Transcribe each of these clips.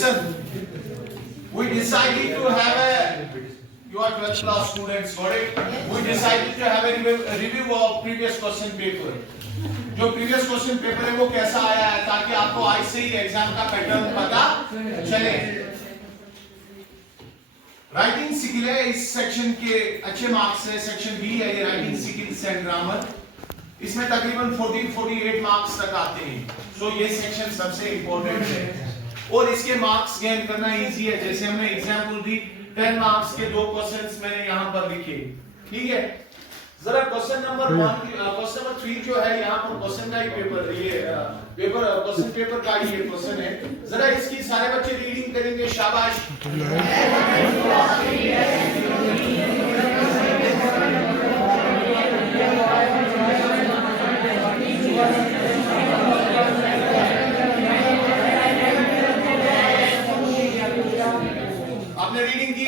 Listen, we decided to have a, you are 12th class students, got it? We decided to have a review of previous question paper. जो previous question paper है वो कैसा आया है ताकि आपको आज से ही एग्जाम का पैटर्न पता चले। राइटिंग स्किल है, इस सेक्शन के अच्छे मार्क्स है, सेक्शन बी है ये राइटिंग स्किल्स एंड ग्रामर। इसमें तकरीबन 48 मार्क्स तक आते हैं। सो ये सेक्शन सबसे इंपॉर्टेंट है और इसके मार्क्स गेन करना इजी है। जैसे हमने एग्जांपल दी, 10 मार्क्स के 2 क्वेश्चंस मैंने यहां पर लिखे, ठीक है। जरा क्वेश्चन नंबर 3 जो है यहाँ पर क्वेश्चन का ही पेपर, ये क्वेश्चन पेपर का ही ये क्वेश्चन है। जरा इसकी सारे बच्चे रीडिंग करेंगे, शाबाश। आपने रीडिंग की?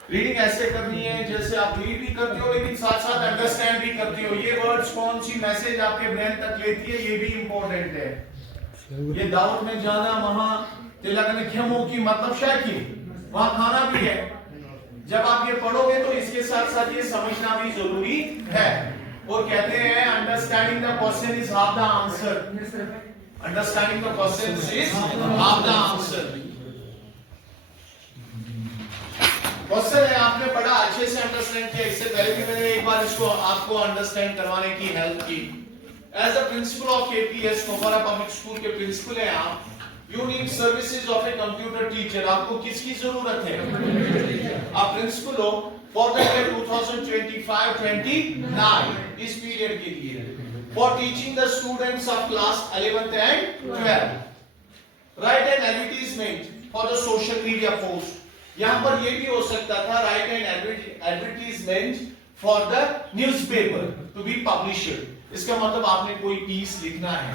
रीडिंग ऐसे करनी है जैसे आप रीड भी करते हो लेकिन साथ साथ अंडरस्टैंड भी करते हो। ये वर्ड्स कौन सी मैसेज आपके ब्रेन तक लेती है ये भी इंपॉर्टेंट है। ये दावत में जाना, वहां तिलकने खेमों की मतलब शायद की वहां खाना भी है। जब आप ये पढ़ोगे तो इसके साथ साथ ये समझना भी जरूरी है। और कहते हैं understanding the question is half the answer. Understanding the question is half the answer. Question है, आपने पढ़ा, अच्छे से अंडरस्टैंड किया। इससे पहले भी मैंने एक बार इसको आपको अंडरस्टैंड करवाने की हेल्प की। As the principal of KPS Kupwara public school के प्रिंसिपल हैं आप। You need services of a computer teacher. आपको किसकी जरूरत है? आप प्रिंसिपल हो फॉर द ईयर 2025-29 इस पीरियड के लिए, for teaching the students of class 11th and 12th। Write an advertisement for the social media post. यहां पर ये भी हो सकता था, write an advertisement for the newspaper to be published. इसका मतलब आपने कोई पीस लिखना है।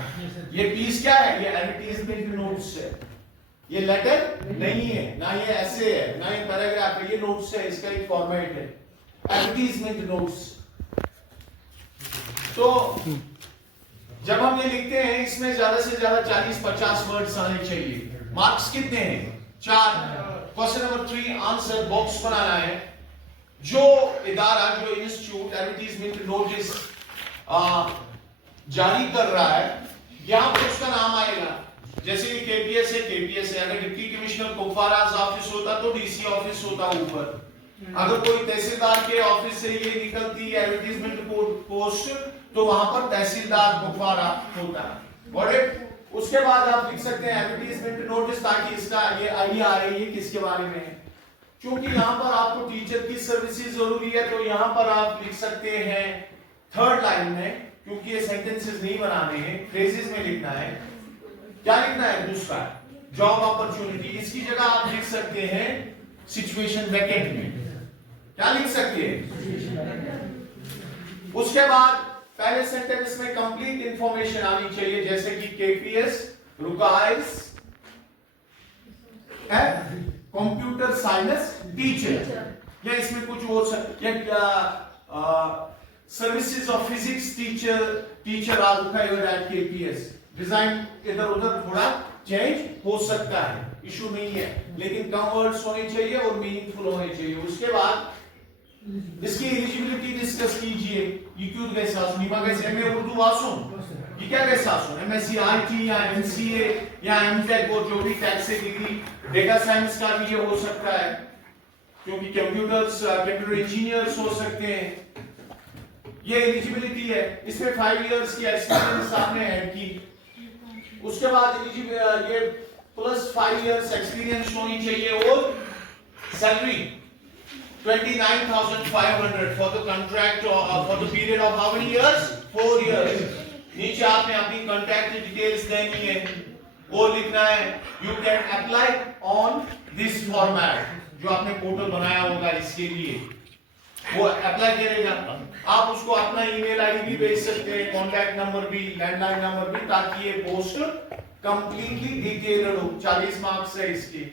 ये पीस क्या है? ये एडवर्टाइजमेंट नोट्स है। ये लेटर नहीं है, ना ये ऐसे है, ना ये पैराग्राफ है, ये नोट्स है। इसका एक फॉर्मेट है, एडवर्टाइजमेंट नोट्स। तो जब हम ये लिखते हैं इसमें ज्यादा से ज्यादा 40-50 वर्ड्स आने चाहिए। मार्क्स कितने हैं? 4। क्वेश्चन नंबर 3 आंसर बॉक्स बनाना है। जो इदारा, जो इंस्टीट्यूट एडवर्टाइजमेंट नोटिस जारी कर रहा है, यहां पर उसका नाम आएगा। जैसे कि केपीएस है, केपीएस है। अगर डिप्टी कमिश्नर कुपवारा ऑफिस होता तो डीसी ऑफिस होता ऊपर। अगर कोई तहसीलदार के ऑफिस से ये निकलती है एडवर्टाइजमेंट पोस्ट तो वहां पर तहसीलदार कुपवारा होता। और उसके बाद आप लिख सकते हैं एडवर्टाइजमेंट नोटिस, ताकि इसका ये आइडिया आए ये किसके बारे में है। क्योंकि यहाँ पर आपको टीचर की सर्विसेज जरूरी है तो यहाँ पर आप लिख सकते हैं 3rd लाइन में, क्योंकि ये सेंटेंसेस नहीं बनाने हैं, फ्रेजेस में लिखना है। क्या लिखना है? दूसरा जॉब अपॉर्चुनिटी। इसकी जगह आप लिख सकते हैं सिचुएशन वैकेंट में। क्या लिख सकते हैं? उसके बाद पहले सेंटेंस में कंप्लीट इंफॉर्मेशन आनी चाहिए, जैसे कि KPS requires a computer science teacher, या इसमें कुछ हो सकता है services of physics teacher are required at KPS. Design इधर उधर थोड़ा चेंज हो सकता है, इशू नहीं है, लेकिन कम वर्ड्स होने चाहिए और मीनिंगफुल होने चाहिए। उसके बाद इसकी एलिजिबिलिटी डिस्कस कीजिए। ये क्यों कैसे नीमा कैसे एमए उर्दू वासुन, ये क्या कैसे आसुन एमएससी आईटी या एमसीए या एमटेक और जो भी टेक से डिग्री, डेटा साइंस का भी ये हो सकता है, क्योंकि कंप्यूटर इंजीनियर्स हो सकते हैं। ये एलिजिबिलिटी है। इसमें 5 इयर्स की एक्सपीरियंस आपने ऐड की। उसके बाद ये प्लस 5 इयर्स एक्सपीरियंस होनी चाहिए और salary 29,500 for the contract for the period of how many years? 4 years. नीचे आपने अपनी कॉन्टैक्ट डिटेल्स देनी है और लिखना है you can apply on this format। जो आपने पोर्टल बनाया होगा इसके लिए वो अप्लाई करेगा। आप उसको अपना ईमेल आईडी भी भेज सकते हैं, कॉन्टैक्ट नंबर भी, लैंडलाइन नंबर भी, ताकि ये पोस्ट कंप्लीटली डिटेल्ड हो। 40 मार्क्स है इसके।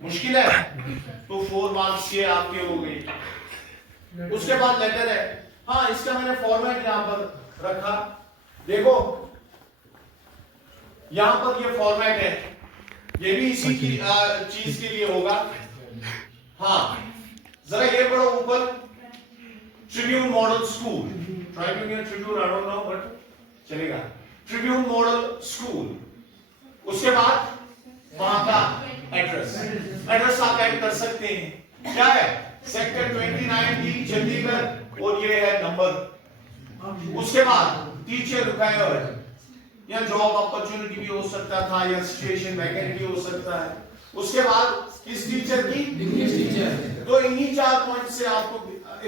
मुश्किल है तो 4 मार्क्स के आपके हो गए। उसके बाद लेटर है। हाँ, इसका मैंने फॉर्मेट यहां पर रखा, देखो यहां पर ये फॉर्मेट है। ये भी इसी की चीज के लिए होगा। हाँ, जरा ये पढ़ो ऊपर, ट्रिब्यून मॉडल स्कूल, ट्राइब्यून या Tribune, I don't know but चलेगा, ट्रिब्यून मॉडल स्कूल। उसके बाद वहां का एड्रेस आप ऐड कर सकते हैं। क्या है? सेक्टर 29D चंडीगढ़, और ये है नंबर। उसके बाद टीचर रिक्वायर्ड, या जॉब अपॉर्चुनिटी भी हो सकता था, या सिचुएशन वैकेंट भी हो सकता है। उसके बाद किस टीचर की? English teacher. तो इन्हीं 4 पॉइंट से आपको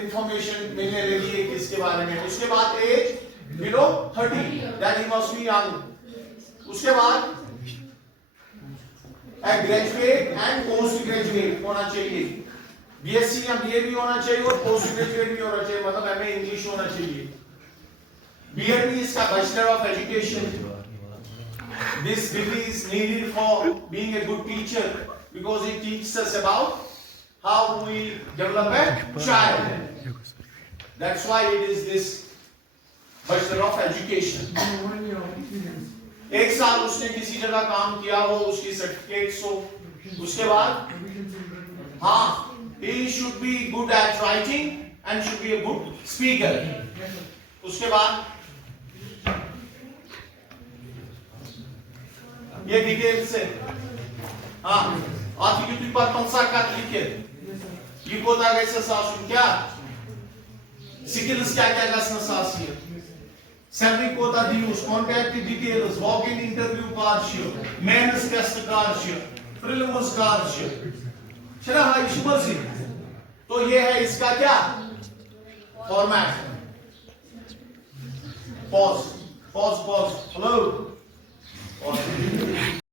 इंफॉर्मेशन मिलने लगी है किसके बारे में। उसके बाद age below 30, that he must be young. उसके बाद ग्रेजुएट एंड पोस्ट ग्रेजुएट होना चाहिए, बीएससी या बीए भी होना चाहिए और पोस्ट ग्रेजुएट भी होना चाहिए, मतलब एमए इंग्लिश होना चाहिए। बीएड भी इसका bachelor of education. This degree is needed for being a good teacher because it teaches us about how we develop a child. That's why it is this Bachelor of Education. एक साल उसने किसी जगह काम किया हो, उसकी सर्टिफिकेट्स हो। उसके बाद हाँ, he should be good at writing and should be a good speaker. उसके बाद ये डिटेल्स है। हाँ, attributed patmansakat yikotageisa sāsum क्या? Skills क्या sāsīja. Salary quota dues, contact details, walk-in interview kāršļu, mēnesis testa kāršļu, prelims kāršļu. चला हाँ इशूबर सी। तो ये है इसका क्या? फॉर्मेट। Pause, hello.